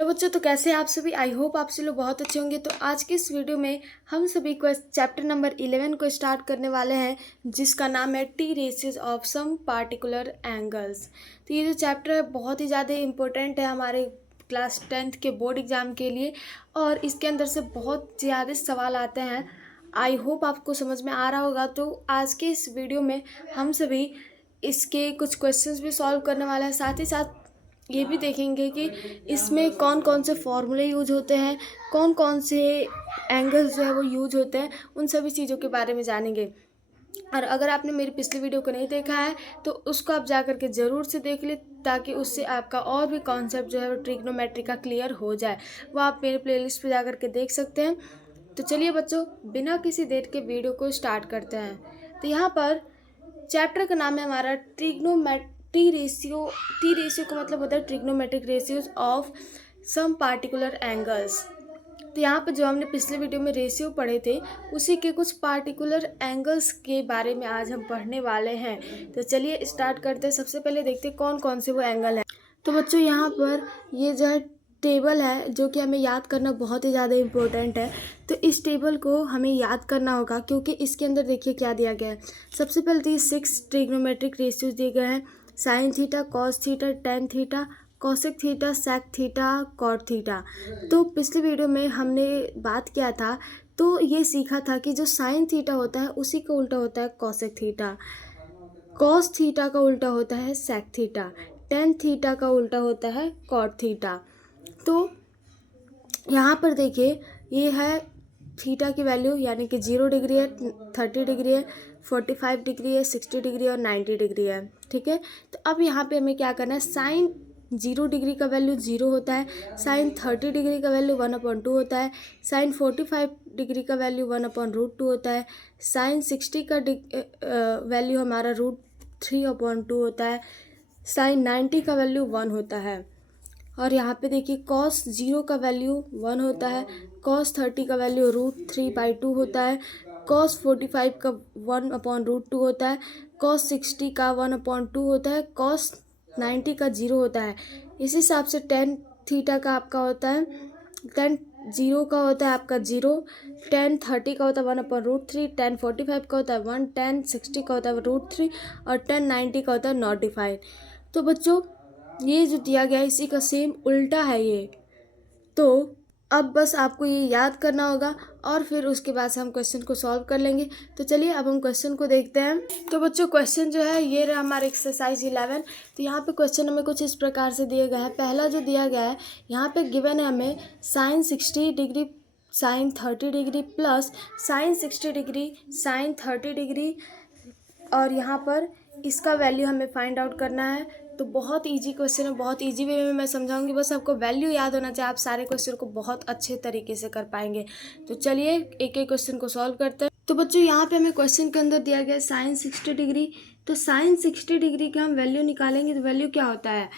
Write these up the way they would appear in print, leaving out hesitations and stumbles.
तो बच्चों, तो कैसे हैं आप सभी। आई होप आप सभी लोग बहुत अच्छे होंगे। तो आज की इस वीडियो में हम सभी को चैप्टर नंबर 11 को स्टार्ट करने वाले हैं, जिसका नाम है T ratios of some particular angles. तो ये जो चैप्टर है बहुत ही ज़्यादा इम्पोर्टेंट है हमारे क्लास 10th के बोर्ड एग्ज़ाम के लिए, और इसके अंदर से बहुत ज़्यादा सवाल आते हैं। आई होप आपको समझ में आ रहा होगा। तो आज के इस वीडियो में हम सभी इसके कुछ क्वेश्चंस भी सॉल्व करने वाले हैं, साथ ही साथ ये भी देखेंगे कि इसमें कौन कौन से फॉर्मूले यूज होते हैं, कौन कौन से एंगल्स जो है वो यूज होते हैं, उन सभी चीज़ों के बारे में जानेंगे। और अगर आपने मेरी पिछली वीडियो को नहीं देखा है तो उसको आप जा करके ज़रूर से देख ले, ताकि उससे आपका और भी कॉन्सेप्ट जो है वो ट्रिग्नोमेट्री का क्लियर हो जाए। वो आप मेरे प्लेलिस्ट पे जा करके देख सकते हैं। तो चलिए बच्चों, बिना किसी देर के वीडियो को स्टार्ट करते हैं। तो यहाँ पर चैप्टर का नाम है हमारा टी रेशियो। टी रेशियो का मतलब होता है trigonometric ratios of some particular angles. तो यहाँ पर जो हमने पिछले वीडियो में रेशियो पढ़े थे, उसी के कुछ पार्टिकुलर एंगल्स के बारे में आज हम पढ़ने वाले हैं। तो चलिए स्टार्ट करते हैं। सबसे पहले देखते हैं कौन कौन से वो एंगल हैं। तो बच्चों, यहाँ पर ये जो है टेबल है, जो कि हमें याद करना बहुत ही ज़्यादा इम्पोर्टेंट है। तो इस टेबल को हमें याद करना होगा, क्योंकि इसके अंदर देखिए क्या दिया गया है। सबसे पहले तो ये 6 ट्रिग्नोमेट्रिक रेशियोज दिए गए हैं: sine theta, cos theta, tan theta, cosec theta, sec theta, cot theta. तो पिछले वीडियो में हमने बात किया था, तो ये सीखा था कि जो साइन थीटा होता है उसी का उल्टा होता है कॉसेक थीटा, कॉस थीटा का उल्टा होता है सेक थीटा, टेन थीटा का उल्टा होता है कॉट थीटा। तो यहाँ पर देखिए, ये है थीटा की वैल्यू, यानी कि 0 डिग्री है, 30 डिग्री है, 45 डिग्री है, 60 डिग्री और 90 डिग्री है। ठीक है। तो अब यहाँ पे हमें क्या करना है, साइन 0 डिग्री का वैल्यू 0 होता है, साइन 30 डिग्री का वैल्यू 1/2 होता है, साइन 45 डिग्री का वैल्यू 1/√2 होता है, साइन 60 का वैल्यू हमारा √3/2 होता है, साइन 90 का वैल्यू 1 होता है। और यहाँ पे देखिए कॉस 0 का वैल्यू 1 होता है, कॉस 30 का वैल्यू √3/2 होता है, कॉस 45 का 1/√2 होता है, कॉस 60 का 1/2 होता है, कॉस 90 का 0 होता है। इस हिसाब से टेन थीटा का आपका होता है, टेन 0 का होता है आपका 0, टेन 30 का होता है 1/√3, टेन 45 का होता है 1, टेन 60 का होता है √3 और टेन 90 का होता है नॉट डिफाइंड। तो बच्चों, ये जो दिया गया है इसी का सेम उल्टा है ये। तो अब बस आपको ये याद करना होगा, और फिर उसके बाद से हम क्वेश्चन को सॉल्व कर लेंगे। तो चलिए अब हम क्वेश्चन को देखते हैं। तो बच्चों, क्वेश्चन जो है ये रहा हमारा एक्सरसाइज 11। तो यहाँ पे क्वेश्चन हमें कुछ इस प्रकार से दिए गए हैं। पहला जो दिया गया है, यहाँ पे गिवन है हमें sine 60 degree sine 30 degree plus sine 60 degree sine 30 degree, और यहाँ पर इसका वैल्यू हमें फाइंड आउट करना है। तो बहुत इजी क्वेश्चन है, बहुत इजी वे में मैं समझाऊंगी। बस आपको वैल्यू याद होना चाहिए, आप सारे क्वेश्चन को बहुत अच्छे तरीके से कर पाएंगे। तो चलिए एक एक क्वेश्चन को सॉल्व करते हैं। तो बच्चों, यहाँ पे हमें क्वेश्चन के अंदर दिया गया है साइन 60 डिग्री। तो साइन 60 डिग्री का हम वैल्यू निकालेंगे। तो वैल्यू क्या होता है,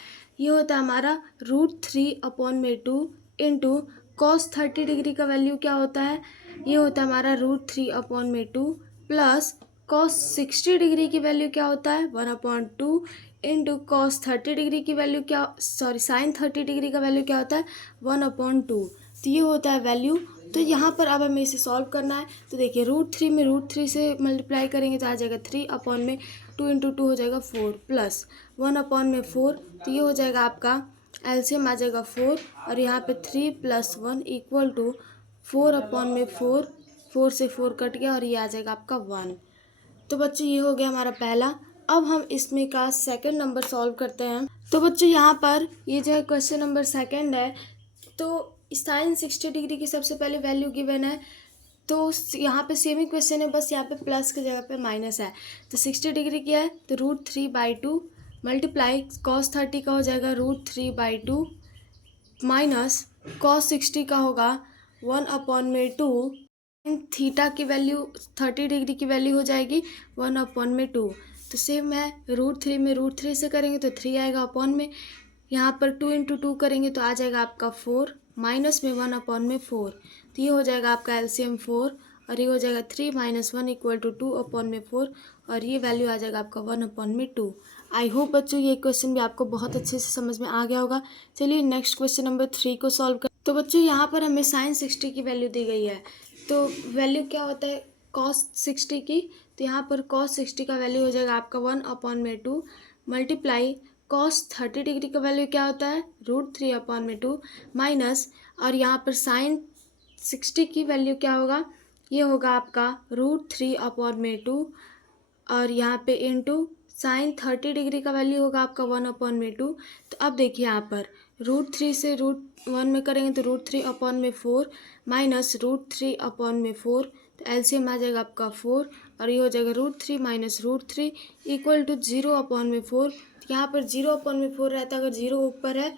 ये होता है हमारा √3/2 इंटू कॉस 30 डिग्री का वैल्यू क्या होता है, ये होता है हमारा √3/2 प्लस कॉस 60 डिग्री की वैल्यू क्या होता है 1/2 इंटू कॉस 30 डिग्री की वैल्यू क्या, सॉरी साइन 30 डिग्री का वैल्यू क्या होता है 1/2। तो ये होता है वैल्यू। तो यहाँ पर अब हमें इसे सॉल्व करना है। तो देखिए √3 में √3 से मल्टीप्लाई करेंगे तो आ जाएगा 3/2 इंटू 2 हो जाएगा 4 प्लस 1/4। तो ये हो जाएगा आपका एलसीएम आ जाएगा 4, और यहाँ पे 3 + 1 = 4/4। 4 से 4 कट गया और ये आ जाएगा आपका 1। तो बच्चों, ये हो गया हमारा पहला। अब हम इसमें का सेकंड नंबर सॉल्व करते हैं। तो बच्चों, यहाँ पर ये जो है क्वेश्चन नंबर सेकंड है। तो साइन 60 डिग्री की सबसे पहले वैल्यू गिवन है। तो यहाँ पे सेम ही क्वेश्चन है, बस यहाँ पे प्लस की जगह पे माइनस है। तो 60 डिग्री क्या है, तो √3/2 मल्टीप्लाई कॉस 30 का हो जाएगा √3/2 माइनस कॉस 60 का होगा 1/2। थीटा की वैल्यू 30 डिग्री की वैल्यू हो जाएगी 1/2। तो सेम है, √3 में √3 से करेंगे तो 3 आएगा अपॉन में, यहाँ पर 2 × 2 करेंगे तो आ जाएगा आपका 4, माइनस में 1/4। तो ये हो जाएगा आपका एलसीएम 4, और ये हो जाएगा 3 - 1 = 2/4, और ये वैल्यू आ जाएगा आपका 1/2। आई होप बच्चों ये क्वेश्चन भी आपको बहुत अच्छे से समझ में आ गया होगा। चलिए नेक्स्ट क्वेश्चन नंबर 3 को सॉल्व कर। तो बच्चों यहाँ पर हमें साइन 60 की वैल्यू दी गई है। तो वैल्यू क्या होता है कॉस 60 की। तो यहाँ पर कॉस 60 का वैल्यू हो जाएगा आपका 1/2 मल्टीप्लाई कॉस 30 डिग्री का वैल्यू क्या होता है √3/2 माइनस, और यहाँ पर साइन 60 की वैल्यू क्या होगा, ये होगा आपका √3/2 और यहाँ पे इंटू साइन 30 डिग्री का वैल्यू होगा आपका 1/2। तो अब देखिए यहाँ पर √3 से √1 में करेंगे तो √3/4 माइनस √3/4, तो एलसीएम आ जाएगा आपका 4 और ये हो जाएगा √3 माइनस √3 इक्वल टू 0/4। यहाँ पर 0/4 रहता है, अगर 0 ऊपर है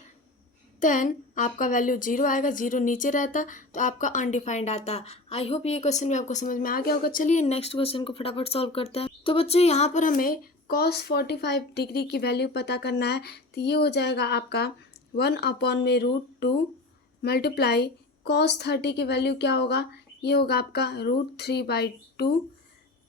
देन आपका वैल्यू 0 आएगा, 0 नीचे रहता तो आपका अनडिफाइंड आता। आई होप ये क्वेश्चन भी आपको समझ में आ गया होगा। चलिए नेक्स्ट क्वेश्चन को फटाफट सॉल्व करते हैं। तो बच्चों यहाँ पर हमें cos 45 डिग्री की वैल्यू पता करना है। तो ये हो जाएगा आपका 1/√2 मल्टीप्लाई cos 30 की वैल्यू क्या होगा, ये होगा आपका √3/2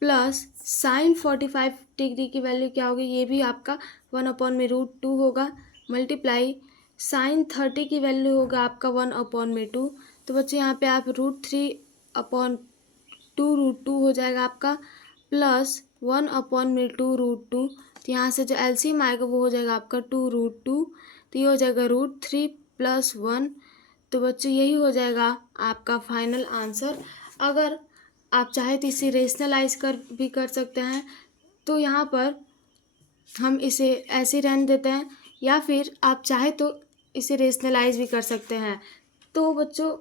प्लस साइन 45 डिग्री की वैल्यू क्या होगी, ये भी आपका 1/√2 होगा मल्टीप्लाई साइन 30 की वैल्यू होगा आपका 1/2। तो बच्चों यहाँ पे आप √3/2 हो जाएगा आपका प्लस 1/2 तो यहाँ से जो एलसीएम आएगा वो हो जाएगा आपका 2√2। तो ये हो जाएगा √3 प्लस 1। तो बच्चों यही हो जाएगा आपका फाइनल आंसर। अगर आप चाहे तो इसे रेशनलाइज भी कर सकते हैं, तो यहाँ पर हम इसे ऐसे रहने देते हैं, या फिर आप चाहे तो इसे रेशनलाइज भी कर सकते हैं। तो बच्चों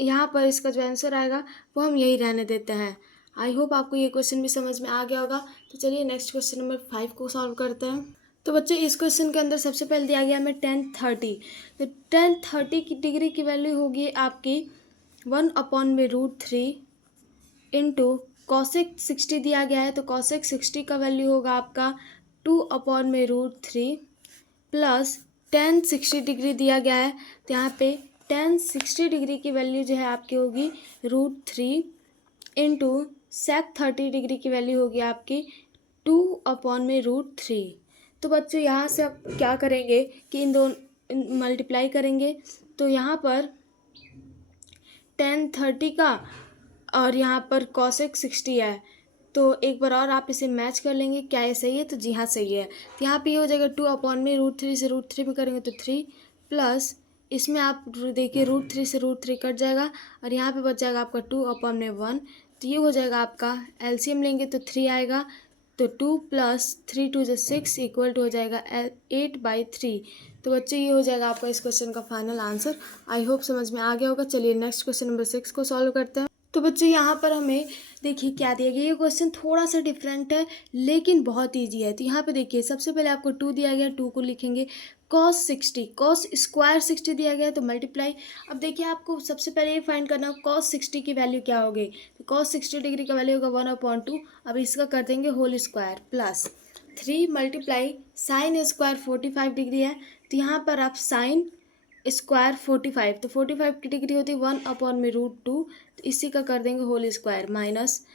यहाँ पर इसका जो आंसर आएगा वो हम यही रहने देते हैं। आई होप आपको ये क्वेश्चन भी समझ में आ गया होगा। तो चलिए नेक्स्ट क्वेश्चन नंबर 5 को सॉल्व करते हैं। तो बच्चों इस क्वेश्चन के अंदर सबसे पहले दिया गया हमें tan 30। तो tan 30 की डिग्री की वैल्यू होगी आपकी 1/√3 इंटू कॉसेक 60 दिया गया है। तो कॉसेक 60 का वैल्यू होगा आपका 2/√3 प्लस tan 60 डिग्री दिया गया है। तो यहाँ पे tan 60 डिग्री की वैल्यू जो है आपकी होगी √3 इंटू sec 30 डिग्री की वैल्यू होगी आपकी 2/√3। तो बच्चों यहाँ से आप क्या करेंगे कि इन दोनों मल्टीप्लाई करेंगे। तो यहाँ पर tan 30 का और यहाँ पर cosec 60 है, तो एक बार और आप इसे मैच कर लेंगे क्या ये सही है। तो जी हाँ सही है। तो यहाँ पे ये हो जाएगा 2/√3 से √3 भी करेंगे तो 3 प्लस इसमें आप देखिए √3 से √3 कट जाएगा और यहाँ पे बच जाएगा आपका 2/1। तो ये हो जाएगा आपका एलसीएम लेंगे तो 3 आएगा, तो 2 प्लस 3 2 जो 6 इक्वल टू हो जाएगा 8/3। तो बच्चों ये हो जाएगा आपका इस क्वेश्चन का फाइनल आंसर। आई होप समझ में आ गया होगा। चलिए नेक्स्ट क्वेश्चन नंबर 6 को सॉल्व करते हैं। तो बच्चों यहाँ पर हमें देखिए क्या दिया गया, ये क्वेश्चन थोड़ा सा डिफरेंट है लेकिन बहुत इजी है। तो यहाँ पे देखिए सबसे पहले आपको 2 दिया गया, 2 को लिखेंगे cos 60, cos स्क्वायर 60 दिया गया है तो मल्टीप्लाई। अब देखिए आपको सबसे पहले ये फाइंड करना है cos 60 की वैल्यू क्या होगी। तो cos 60 डिग्री का वैल्यू होगा 1/2। अब इसका कर देंगे whole square plus 3 multiply sine square 45 degree है। तो यहाँ पर आप साइन स्क्वायर 45, तो 45 की डिग्री होती है 1/√2। तो इसी का कर देंगे whole square minus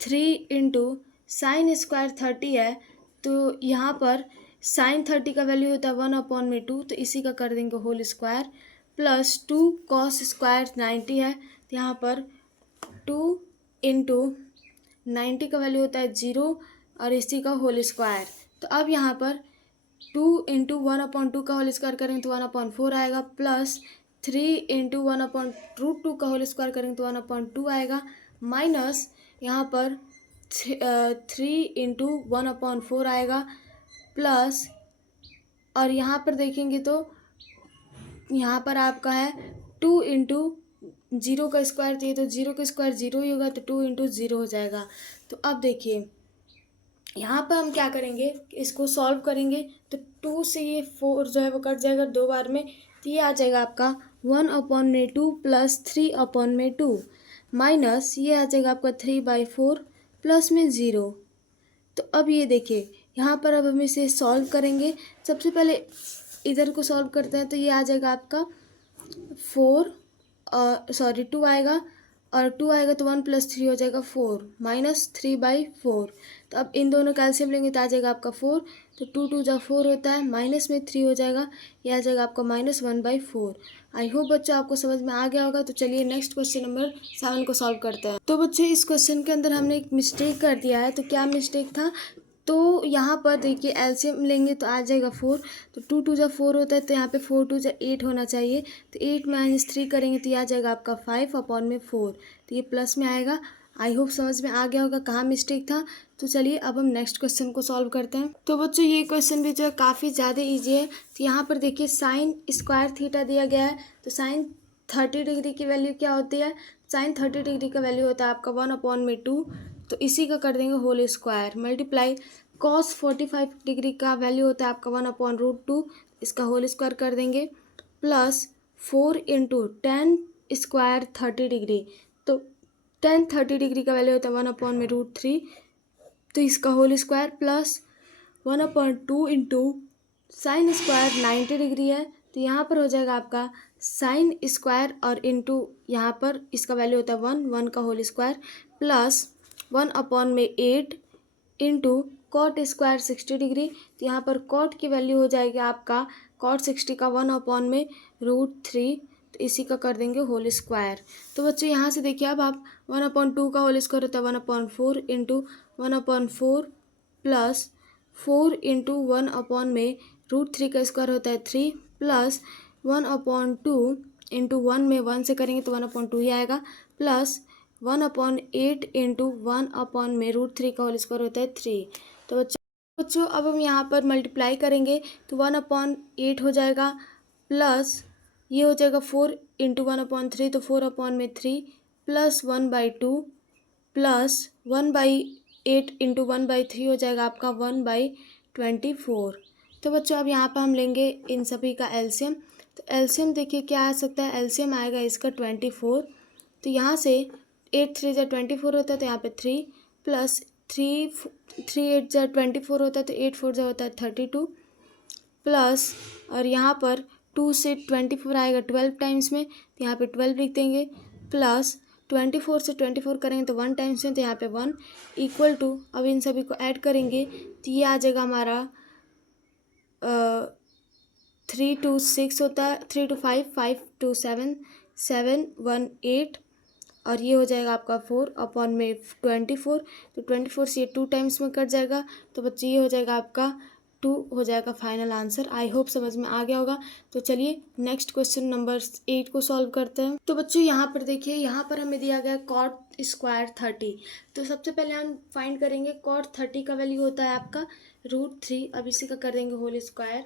3 into sine square 30 है। तो यहाँ पर साइन 30 का वैल्यू होता है 1/2, तो इसी का कर देंगे whole square plus 2 cos square 90 है। तो यहाँ पर 2 इंटू 90 का वैल्यू होता है 0 और इसी का होल स्क्वायर। तो अब यहाँ पर 2 इंटू 1/2 का होल स्क्वायर करेंगे तो 1/4 आएगा प्लस 3 इंटू 1/√2 का होल स्क्वायर करेंगे तो 1/2 आएगा माइनस यहाँ पर 3 इंटू 1/4 आएगा प्लस, और यहाँ पर देखेंगे तो यहाँ पर आपका है 2 इंटू 0 का स्क्वायर चाहिए, तो 0 का स्क्वायर 0 ही होगा, तो 2 इंटू 0 हो जाएगा। तो अब देखिए यहाँ पर हम क्या करेंगे, इसको सॉल्व करेंगे तो 2 से ये 4 जो है वो कट जाएगा 2 बार में। तो ये आ जाएगा आपका 1/2 प्लस 3/2 माइनस ये आ जाएगा आपका 3/4 प्लस में 0। तो अब ये देखिए यहाँ पर अब हम इसे सॉल्व करेंगे। सबसे पहले इधर को सॉल्व करते हैं तो ये आ जाएगा आपका 2 आएगा और 2 आएगा तो 1 + 3 हो जाएगा 4 -3/4। तो अब इन दोनों का एलसीएम लेंगे तो आ जाएगा आपका 4। तो 2 2 जा 4 होता है, माइनस में 3 हो जाएगा, ये आ जाएगा आपका -1/4। आई होप बच्चों आपको समझ में आ गया होगा। तो चलिए नेक्स्ट क्वेश्चन नंबर 7 को सॉल्व करते हैं। तो बच्चे इस क्वेश्चन के अंदर हमने एक मिस्टेक कर दिया है। तो क्या मिस्टेक था? तो यहाँ पर देखिए एलसीएम लेंगे तो आ जाएगा 4। तो 2 2 जा 4 होता है, तो यहाँ पे 4 2 जा 8 होना चाहिए। तो 8 - 3 करेंगे तो ये आ जाएगा आपका 5/4। तो ये प्लस में आएगा। आई होप समझ में आ गया होगा कहाँ मिस्टेक था। तो चलिए अब हम नेक्स्ट क्वेश्चन को सॉल्व करते हैं। तो बच्चों ये क्वेश्चन भी जो है काफ़ी ज़्यादा ईजी है। तो यहाँ पर देखिए साइन स्क्वायर थीटा दिया गया है। तो साइन 30 डिग्री की वैल्यू क्या होती है? साइन 30 डिग्री का वैल्यू होता है आपका 1/2। तो इसी का कर देंगे whole square, multiply cos 45 degree का वैल्यू होता है आपका 1/√2, इसका होल स्क्वायर कर देंगे, प्लस 4 × tan स्क्वायर 30 डिग्री। तो tan 30 डिग्री का वैल्यू होता है 1/√3, तो इसका whole square, plus 1/2 sine square 90 degree है। तो यहाँ पर हो जाएगा आपका साइन स्क्वायर और इंटू यहाँ पर इसका वैल्यू होता है 1 का whole square, plus 1/8 into cot square 60 degree. तो यहाँ पर कॉट की वैल्यू हो जाएगी आपका कॉट 60 का 1/√3। तो इसी का कर देंगे होल स्क्वायर। तो बच्चों यहाँ से देखिए अब आप 1/2 का होल स्क्वायर होता है 1/4 इंटू 1/4 प्लस 4 इंटू 1/√3 का स्क्वायर होता है 3, प्लस 1/2 इंटू 1 में 1 से करेंगे तो 1/2 ही आएगा, प्लस 1/8 इंटू 1/√3 का होल स्क्वायर होता है 3। तो बच्चों अब हम यहाँ पर मल्टीप्लाई करेंगे तो 1/8 हो जाएगा, प्लस ये हो जाएगा 4 इंटू 1/3 तो 4/3 प्लस 1/2 प्लस 1/8 इंटू 1/3 हो जाएगा आपका 1/24। तो बच्चों अब यहाँ पर हम लेंगे इन सभी का एलसीएम। तो एलसीएम देखिए क्या आ सकता है, एलसीएम आएगा इसका 24। तो यहाँ से 8 3 जा 24 होता है, तो यहाँ पे 3 प्लस 3 8 जा 24 होता है, तो 8 4 जा होता है 32, प्लस और यहाँ पर 2 से 24 आएगा 12 टाइम्स में, तो यहाँ पे 12 लिख देंगे, प्लस 24 से 24 करेंगे तो 1 टाइम्स में, तो यहाँ पे 1 इक्वल टू, अब इन सभी को ऐड करेंगे तो ये आ जाएगा हमारा 3 2 6 होता है, 3 2 5 5 2 7 7 1 8 और ये हो जाएगा आपका 4/24। तो 24 से ये 2 टाइम्स में कट जाएगा, तो बच्चे ये हो जाएगा आपका 2 हो जाएगा फाइनल आंसर। आई होप समझ में आ गया होगा। तो चलिए नेक्स्ट क्वेश्चन नंबर 8 को सॉल्व करते हैं। तो बच्चों यहाँ पर देखिए, यहाँ पर हमें दिया गया कॉट स्क्वायर 30। तो सबसे पहले हम फाइंड करेंगे कॉट 30 का वैल्यू होता है आपका √3। अब इसी का कर देंगे whole square,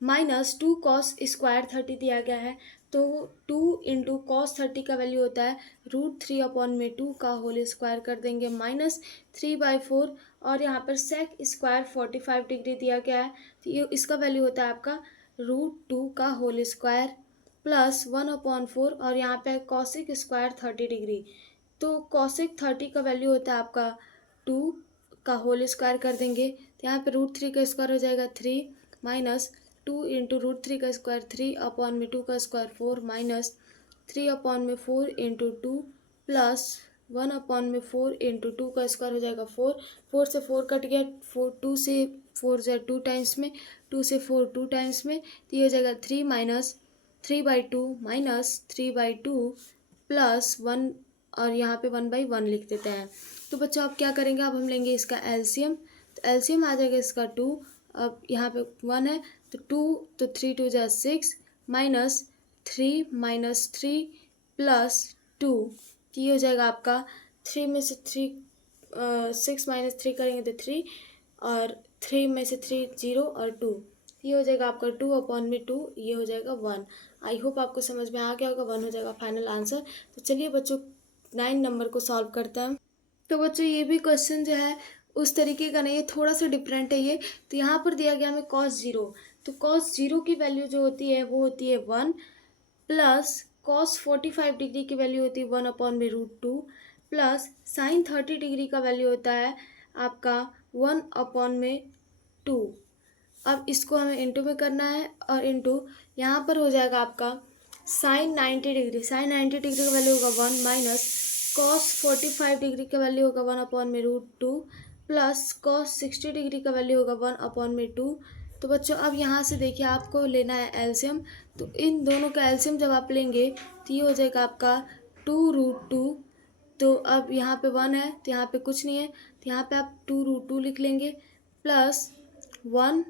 minus 2 cos square 30 दिया गया है, तो 2 इंटू कॉस 30 का वैल्यू होता है √3/2 का होल स्क्वायर कर देंगे, माइनस 3/4 और यहाँ पर सेक स्क्वायर 45 डिग्री दिया गया है, तो ये इसका वैल्यू होता है आपका √2 का होल स्क्वायर, प्लस 1/4 और यहाँ पे कॉसिक स्क्वायर 30 डिग्री। तो कॉसिक 30 का वैल्यू होता है आपका 2 का होल स्क्वायर कर देंगे, तो यहाँ पे √3 का स्क्वायर हो जाएगा 3, माइनस 2 इंटू √3 का स्क्वायर 3/2 का square 4, minus 3/4 into 2 plus 1/4 into 2 का स्क्वायर हो जाएगा 4। 4 से 4 कट गया, 2 से 4 जाए 2 टाइम्स में, 2 से 4 2 टाइम्स में, तो ये हो जाएगा 3 माइनस 3/2 माइनस 3/2 प्लस 1 और यहाँ पे 1/1 लिख देते हैं। तो बच्चों आप क्या करेंगे, अब हम लेंगे इसका एलसीएम। तो एलसीएम आ जाएगा इसका 2, अब यहाँ पे 1 है तो 2, तो 3 2 जा 6 माइनस 3 प्लस 2, ये हो जाएगा आपका 3 में से 6 - 3 करेंगे तो 3 और 3 में से 3 0 और 2, ये हो जाएगा आपका 2/2, ये हो जाएगा 1। आई होप आपको समझ में आ गया होगा, 1 हो जाएगा फाइनल आंसर। तो चलिए बच्चों 9 नंबर को सॉल्व करते हैं। तो बच्चों ये भी क्वेश्चन जो है उस तरीके का नहीं है, थोड़ा सा डिफरेंट है ये। तो यहाँ पर दिया गया हमें cos 0, तो cos 0 की वैल्यू जो होती है वो होती है 1, प्लस cos 45 डिग्री की वैल्यू होती है 1/√2, प्लस साइन 30 डिग्री का वैल्यू होता है आपका 1/2। अब इसको हमें इंटू में करना है और इंटू यहाँ पर हो जाएगा आपका साइन 90 डिग्री, साइन 90 डिग्री का वैल्यू होगा 1 माइनस कॉस 45 डिग्री का वैल्यू होगा 1/√2 प्लस कॉस 60 डिग्री का वैल्यू होगा 1/2। तो बच्चों अब यहाँ से देखिए आपको लेना है एलसीएम। तो इन दोनों का एलसीएम जब आप लेंगे तो ये हो जाएगा आपका 2√2। तो अब यहाँ पे 1 है तो यहाँ पे कुछ नहीं है, तो यहाँ पे आप 2√2 लिख लेंगे प्लस 1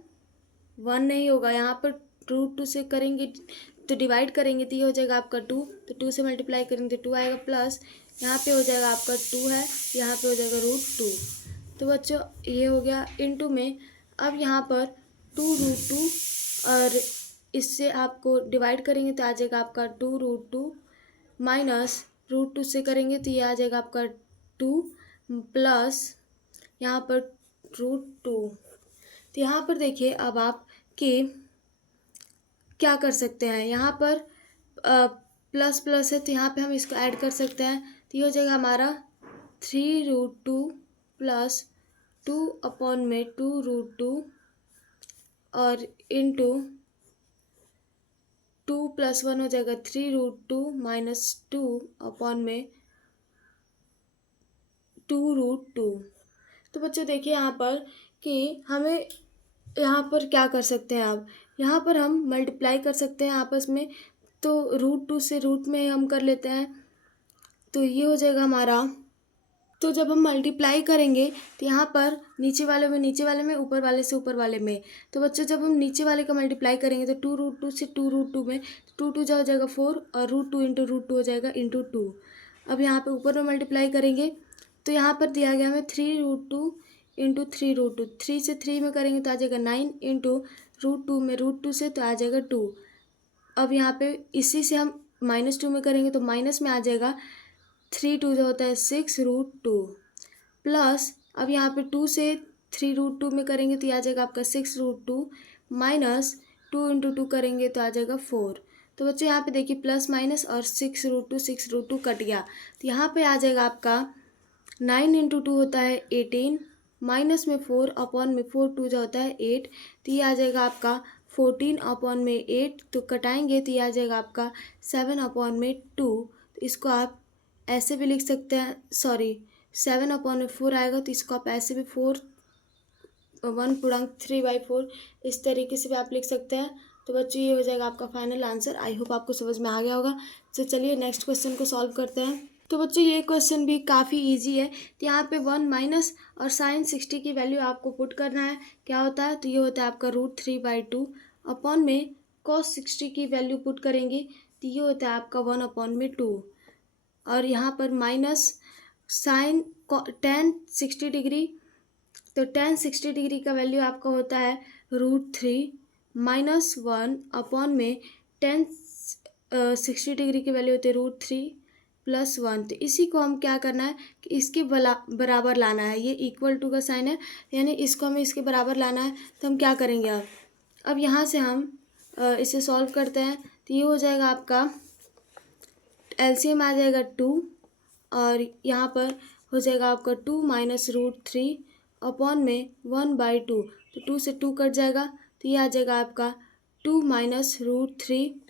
नहीं होगा, यहाँ पर √2 से करेंगे तो डिवाइड करेंगे तो ये हो जाएगा आपका 2, तो 2 से मल्टीप्लाई करेंगे तो 2 आएगा प्लस यहाँ पे हो जाएगा आपका 2 है तो यहाँ पे हो जाएगा √2। तो बच्चों ये हो गया इनटू में। अब यहाँ पर 2√2 और इससे आपको डिवाइड करेंगे तो आ जाएगा आपका 2√2 माइनस √2 से करेंगे तो ये आ जाएगा आपका 2 प्लस यहाँ पर √2। तो यहाँ पर देखिए अब आप कि क्या कर सकते हैं, यहाँ पर प्लस प्लस है तो यहाँ पे हम इसको ऐड कर सकते हैं। तो ये हो जाएगा हमारा 3√2 प्लस 2/2 और इंटू 2 + 1 हो जाएगा 3√2 माइनस 2/2 तो बच्चों देखिए यहाँ पर कि हमें यहाँ पर क्या कर सकते हैं, आप यहाँ पर हम मल्टीप्लाई कर सकते हैं आपस में। तो √2 से रूट में हम कर लेते हैं तो ये हो जाएगा हमारा। तो जब हम मल्टीप्लाई करेंगे तो यहाँ पर नीचे वाले में ऊपर वाले से ऊपर वाले में। तो बच्चों जब हम नीचे वाले का मल्टीप्लाई करेंगे तो 2√2 से 2√2 में 2 हो जाएगा 4 और √2 इंटू √2 हो जाएगा इंटू 2। अब यहाँ पे ऊपर में मल्टीप्लाई करेंगे तो यहाँ पर दिया गया हमें 3√2 इंटू 3√2, 3 से 3 में करेंगे तो आ जाएगा 9 इंटू √2 में √2 से तो आ जाएगा 2। अब यहाँ पे इसी से हम -2 में करेंगे तो माइनस में आ जाएगा 3 2 जो होता है 6√2 प्लस अब यहाँ पे 2 से 3√2 में करेंगे तो आ जाएगा आपका 6√2 माइनस 2 इंटू 2 करेंगे तो आ जाएगा 4। तो बच्चों यहाँ पे देखिए प्लस माइनस और 6√2 कट गया तो यहाँ पे आ जाएगा आपका 9 इंटू 2 होता है 18 माइनस में 4/4 2 जो होता है 8 तो ये आ जाएगा आपका 14/8। तो कटाएंगे तो ये आ जाएगा आपका 7/2। तो इसको आप ऐसे भी लिख सकते हैं, सॉरी 7/4 आएगा तो इसको आप ऐसे भी 1/3/4 इस तरीके से भी आप लिख सकते हैं। तो बच्चों ये हो जाएगा आपका फाइनल आंसर। आई होप आपको समझ में आ गया होगा। तो चलिए नेक्स्ट क्वेश्चन को सॉल्व करते हैं। तो बच्चों ये क्वेश्चन भी काफ़ी इजी है। तो यहाँ पे 1 माइनस और साइन 60 की वैल्यू आपको पुट करना है। क्या होता है, तो ये होता है आपका √3/2 अपॉन में cos 60 की वैल्यू पुट करेंगे तो ये होता है आपका 1/2 और यहाँ पर माइनस साइन tan 60 डिग्री, तो tan 60 डिग्री का वैल्यू आपका होता है √3 माइनस 1 अपॉन में tan 60 डिग्री की वैल्यू होती है √3 प्लस 1। तो इसी को हम क्या करना है कि इसके बराबर लाना है। ये इक्वल टू का साइन है यानी इसको हमें इसके बराबर लाना है। तो हम क्या करेंगे, अब यहाँ से हम इसे सॉल्व करते हैं तो ये हो जाएगा आपका एलसीएम आ जाएगा 2 और यहाँ पर हो जाएगा आपका 2 माइनस √3 अपॉन में 1/2। तो 2 से 2 कट जाएगा तो ये आ जाएगा आपका 2 माइनस √3।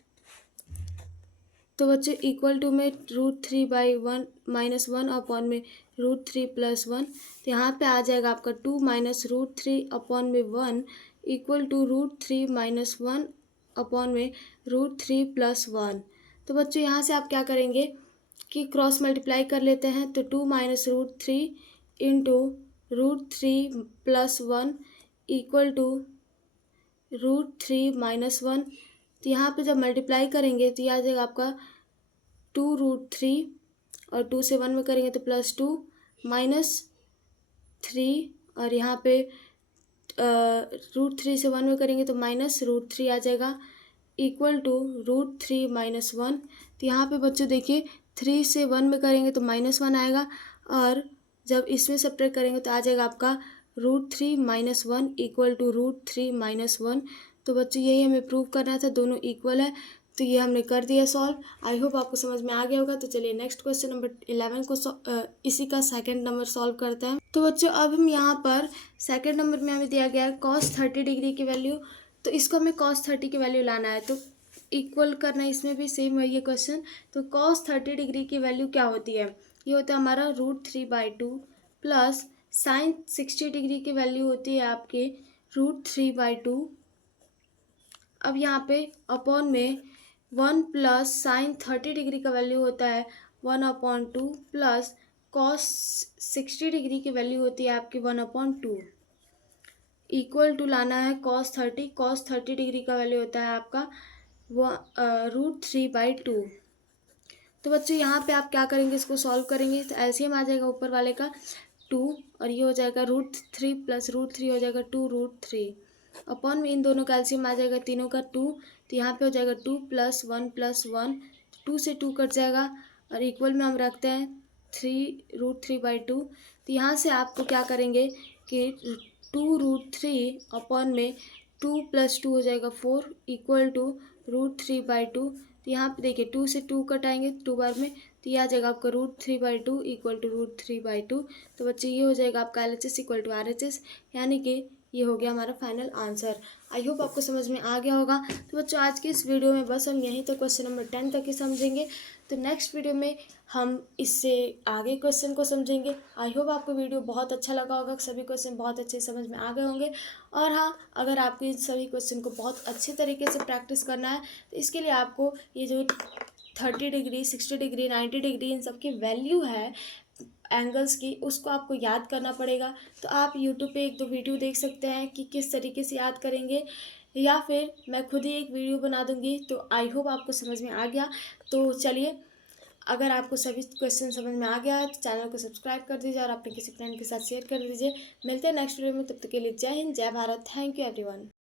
तो बच्चों इक्वल टू में √3/1 माइनस 1 अपॉन में √3 प्लस 1। तो यहाँ पे आ जाएगा आपका 2 माइनस √3 अपॉन में 1 इक्वल टू √3 माइनस 1 अपॉन में √3 प्लस 1। तो बच्चों यहाँ से आप क्या करेंगे कि क्रॉस मल्टीप्लाई कर लेते हैं। तो 2 minus √3 into √3 plus 1 equal to √3 minus 1। तो यहाँ पे जब मल्टीप्लाई करेंगे तो ये आ जाएगा आपका 2√3 और 2 से 1 में करेंगे तो +2 माइनस 3 और यहाँ पे √3 से 1 में करेंगे तो माइनस √3 आ जाएगा इक्वल टू √3 माइनस 1। तो यहाँ पे बच्चों देखिए 3 से 1 में करेंगे तो -1 आएगा और जब इसमें सब्ट्रैक्ट करेंगे तो आ जाएगा आपका √3 माइनस 1 इक्वल टू √3 माइनस 1। तो बच्चों यही हमें प्रूव करना था, दोनों इक्वल है। तो ये हमने कर दिया सॉल्व। आई होप आपको समझ में आ गया होगा। तो चलिए नेक्स्ट क्वेश्चन नंबर 11 को इसी का सेकंड नंबर सॉल्व करते हैं। तो बच्चों अब हम यहाँ पर सेकंड नंबर में हमें दिया गया है cos 30 डिग्री की वैल्यू। तो इसको हमें cos 30 की वैल्यू लाना है। तो इक्वल करना है, इसमें भी सेम है ये क्वेश्चन। तो cos 30 डिग्री की वैल्यू क्या होती है, ये होता है हमारा √3/2 प्लस साइन 60 डिग्री की वैल्यू होती है आपके √3/2। अब यहाँ पे अपॉन में 1 प्लस साइन 30 डिग्री का वैल्यू होता है 1/2 प्लस कॉस 60 डिग्री की वैल्यू होती है आपकी 1/2। इक्वल टू लाना है कॉस 30 डिग्री का वैल्यू होता है आपका √3/2। तो बच्चों यहाँ पे आप क्या करेंगे, इसको सॉल्व करेंगे तो ऐसे ही आ जाएगा ऊपर वाले का 2 और ये हो जाएगा √3 प्लस √3 हो जाएगा 2√3 अपॉन में इन दोनों का एलसीएम आ जाएगा तीनों का 2, तो यहाँ पे हो जाएगा 2 + 1 + 1, 2 से 2 कट जाएगा और इक्वल में हम रखते हैं 3√3/2। तो यहाँ से आपको क्या करेंगे कि 2√3 अपॉन में 2 + 2 हो जाएगा 4 इक्वल टू √3/2। तो यहाँ पे देखिए 2 से 2 कटाएंगे 2 बार में, तो ये आ जाएगा आपका √3/2 इक्वल टू √3/2। तो बच्चे ये हो जाएगा आपका LHS इक्वल टू RHS, यानी कि ये हो गया हमारा फाइनल आंसर। आई होप आपको समझ में आ गया होगा। तो बच्चों आज की इस वीडियो में बस हम यहीं तक क्वेश्चन नंबर 10 तक ही समझेंगे। तो नेक्स्ट वीडियो में हम इससे आगे क्वेश्चन को समझेंगे। आई होप आपको वीडियो बहुत अच्छा लगा होगा, सभी क्वेश्चन बहुत अच्छे समझ में आ गए होंगे। और हाँ, अगर आपको इन सभी क्वेश्चन को बहुत अच्छे तरीके से प्रैक्टिस करना है तो इसके लिए आपको ये जो 30 डिग्री 60 डिग्री 90 डिग्री इन सब की वैल्यू है एंगल्स की, उसको आपको याद करना पड़ेगा। तो आप यूट्यूब पे 1-2 वीडियो देख सकते हैं कि किस तरीके से याद करेंगे, या फिर मैं खुद ही एक वीडियो बना दूंगी। तो आई होप आपको समझ में आ गया। तो चलिए, अगर आपको सभी क्वेश्चन समझ में आ गया है तो चैनल को सब्सक्राइब कर दीजिए और अपने किसी फ्रेंड के साथ शेयर कर दीजिए। मिलते हैं नेक्स्ट वीडियो में, तब तक के लिए जय हिंद, जय भारत। Thank you everyone.